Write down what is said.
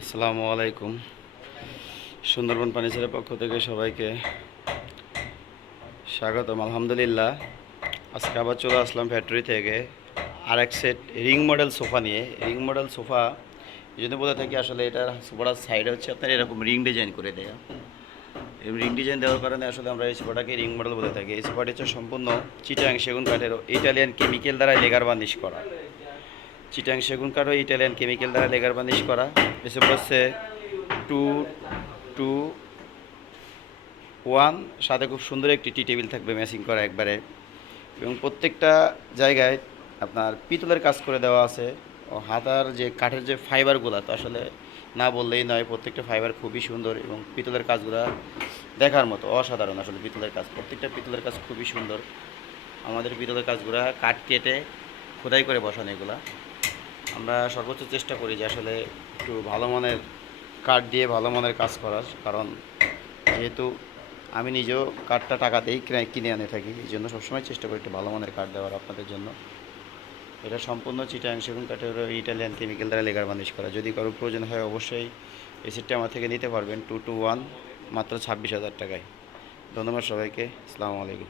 আসসালামু আলাইকুম। সুন্দরবন ফার্নিচারের পক্ষ থেকে সবাইকে স্বাগতম, আলহামদুলিল্লাহ। আজকে আবার চলে আসলাম ফ্যাক্টরি থেকে আর এক সেট রিং মডেল সোফা নিয়ে। রিং মডেল সোফা এই জন্য বলে থাকি আসলে এটার সোফাটার সাইডে হচ্ছে আপনার এরকম রিং ডিজাইন করে দেয়া। এই রিং ডিজাইন দেওয়ার কারণে আসলে আমরা এই সোফাটাকে রিং মডেল বলে থাকি। এই সোফাটি হচ্ছে সম্পূর্ণ চিটাং সেগুন কাঠের ইটালিয়ান কেমিক্যাল দ্বারা লেগার বার্নিশ করা। চিটাং সেগুন কাঠও ইটালিয়ান কেমিক্যাল দ্বারা লেগার বার্নিশ করা। এসব হচ্ছে টু টু ওয়ান সাথে খুব সুন্দর একটি টি টেবিল থাকবে ম্যাচিং করা একবারে। এবং প্রত্যেকটা জায়গায় আপনার পিতলের কাজ করে দেওয়া আছে। ও হাতার যে কাঠের যে ফাইবারগুলো তো আসলে না বললেই নয়, প্রত্যেকটা ফাইবার খুবই সুন্দর এবং পিতলের কাজগুলো দেখার মতো, অসাধারণ আসলে পিতলের কাজ। প্রত্যেকটা পিতলের কাজ খুবই সুন্দর। আমাদের পিতলের কাজগুলো কাঠ কেটে খোদাই করে বসানো এগুলা। আমরা সর্বোচ্চ চেষ্টা করি যে আসলে একটু ভালো মানের কাঠ দিয়ে ভালো মানের কাজ করার, কারণ যেহেতু আমি নিজেও কাঠটা টাকা দিয়েই কিনে আনে থাকি, এই জন্য সবসময় চেষ্টা করি একটু ভালো মানের কাঠ দেওয়ার আপনাদের জন্য। এটা সম্পূর্ণ চিটাং সেগুন কাঠের ইটালিয়ান কেমিক্যাল দ্বারা লেগার বানিশ করা। যদি কারও প্রয়োজন হয় অবশ্যই এই সেটটা আমার থেকে নিতে পারবেন। টু টু ওয়ান, মাত্র ছাব্বিশ হাজার টাকায়। ধন্যবাদ সবাইকে। আসসালামু আলাইকুম।